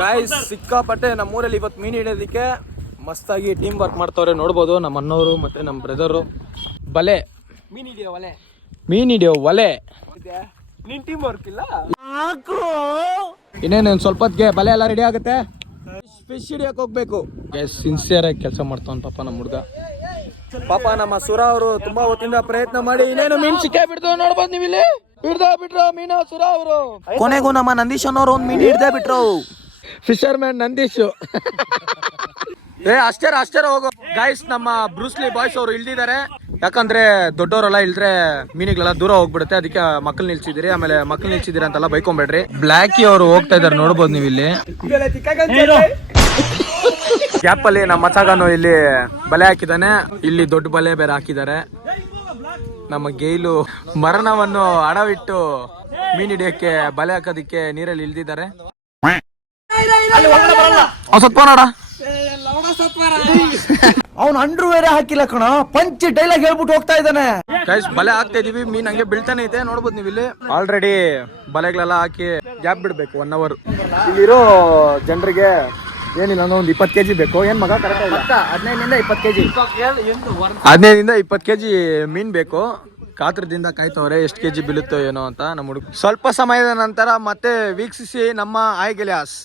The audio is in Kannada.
ಗಾಯ್ಸ್ ಸಿಕ್ಕಾಪಟ್ಟೆ ನಮ್ಮೂರಲ್ಲಿ ಇವತ್ತು ಮೀನು ಹಿಡಿಯೋದಕ್ಕೆ ಮಸ್ತಾಗಿ ಟೀಮ್ ವರ್ಕ್ ಮಾಡ್ತವ್ರೆ. ನೋಡ್ಬೋದು ನಮ್ಮ ಅಣ್ಣವರು ಮತ್ತೆ ನಮ್ಮ ಬ್ರದರು. ಬಲೆ ಮೀನ್ ಹಿಡಿಯೋ ಒಲೆ ನಿನ್ ಟೀಮ್ ವರ್ಕ್ ಇಲ್ಲ. ಇನ್ನೇನು ಸ್ವಲ್ಪ ಹೊತ್ತಿಗೆ ಬಲೆ ಎಲ್ಲ ರೆಡಿ ಆಗುತ್ತೆ. ಫಿಶ್ ಹಿಡಿಯಕ್ ಹೋಗ್ಬೇಕು. ಸಿನ್ಸಿಯರ್ ಆಗಿ ಕೆಲಸ ಮಾಡ್ತಾವನ್ ಪಾಪ ನಮ್ಮ ಹುಡುಗ. ಪಾಪ ನಮ್ಮ ಸುರ ಅವರು ತುಂಬಾ ಹೊತ್ತಿಂದ ಪ್ರಯತ್ನ ಮಾಡಿ ಇನ್ನೇನು ಮೀನ್ ಸಿಕ್ಕೇ ಬಿಡ್ತು. ನೋಡ್ಬೋದು ನೀವು ಇಲ್ಲಿ ಬಿಟ್ರು ಮೀನು ಸುರ ಅವರು. ಕೊನೆಗೂ ನಮ್ಮ ನಂದೀಶ್ ಅನ್ನೋರು ಒಂದ್ ಮೀನ್ ಹಿಡ್ದೇ ಬಿಟ್ರು. Fisher man Nandish. ಅಷ್ಟೇ ಹೋಗು ಗಾಯ್ಸ್. ನಮ್ಮ ಬ್ರೂಸ್ಲಿ ಬಾಯ್ಸ್ ಅವರು ಇಳ್ದಿದ್ದಾರೆ. ಯಾಕಂದ್ರೆ ದೊಡ್ಡವರೆಲ್ಲ ಇಲ್ದ್ರೆ ಮೀನುಗಳೆಲ್ಲ ದೂರ ಹೋಗ್ಬಿಡುತ್ತೆ. ಅದಕ್ಕೆ ಮಕ್ಕಳು ನಿಲ್ಸಿದಿರಿ. ಆಮೇಲೆ ಮಕ್ಕಳು ನಿಲ್ಸಿದಿರಿ ಅಂತೆಲ್ಲ ಬೈಕೊಂಬೇಡ್ರಿ. ಬ್ಲಾಕಿ ಅವರು ಹೋಗ್ತಾ ಇದಾರೆ. ನೋಡ್ಬೋದು ನೀವು ಇಲ್ಲಿ ಗ್ಯಾಪ್ ಅಲ್ಲಿ ನಮ್ಮ ಮಚಾಗನು ಇಲ್ಲಿ ಬಲೆ ಹಾಕಿದಾನೆ. ಇಲ್ಲಿ ದೊಡ್ಡ ಬಲೆ ಬೇರೆ ಹಾಕಿದ್ದಾರೆ. ನಮ್ಮ ಗೇಯ್ಲು ಮರಣವನ್ನು ಅಡವಿಟ್ಟು ಮೀನ್ ಹಿಡಿಯಕ್ಕೆ ಬಲೆ ಹಾಕೋದಿಕ್ಕೆ ನೀರಲ್ಲಿ ಇಳ್ದಿದ್ದಾರೆ. ಅವ್ನು ಅಂಡ್ರು ಬೇರೆ ಹಾಕಿಲ್ಲ ಕಣ. ಪಂಚ್ ಡೈಲಾಗ್ ಹೇಳ್ಬಿಟ್ಟು ಹೋಗ್ತಾ ಇದ್ದಾನೆ. ಗೈಸ್ ಬಲೆ ಹಾಕ್ತಾ ಇದೀವಿ. ಮೀನ್ ಹಂಗೆ ಬೀಳ್ತಾನೆ ಇದೆ. ನೋಡ್ಬೋದು ನೀವು ಇಲ್ಲಿ ಆಲ್ರೆಡಿ ಬಲೆಗಳೆಲ್ಲ ಹಾಕಿ ಗ್ಯಾಪ್ ಬಿಡ್ಬೇಕು 1 hour. ಇಲ್ಲಿರೋ ಜನರಿಗೆ ಏನಿಲ್ಲ ಅಂದ್ರೆ ಒಂದು 20 kg ಬೇಕು. ಏನ್ ಮಗ ಕರೆಕ್ಟ್ 15 ರಿಂದ 20 kg ಮೀನ್ ಬೇಕು. ಕಾತ್ರದಿಂದ ಕಾಯ್ತವ್ರೆ ಎಷ್ಟು kg ಬೀಳುತ್ತೋ ಏನೋ ಅಂತ ನಮ್ಮ ಹುಡುಗ. ಸ್ವಲ್ಪ ಸಮಯದ ನಂತರ ಮತ್ತೆ ವೀಕ್ಷಿಸಿ ನಮ್ಮ ಆಯ್ ಗೆಲಿಯಾಸ್.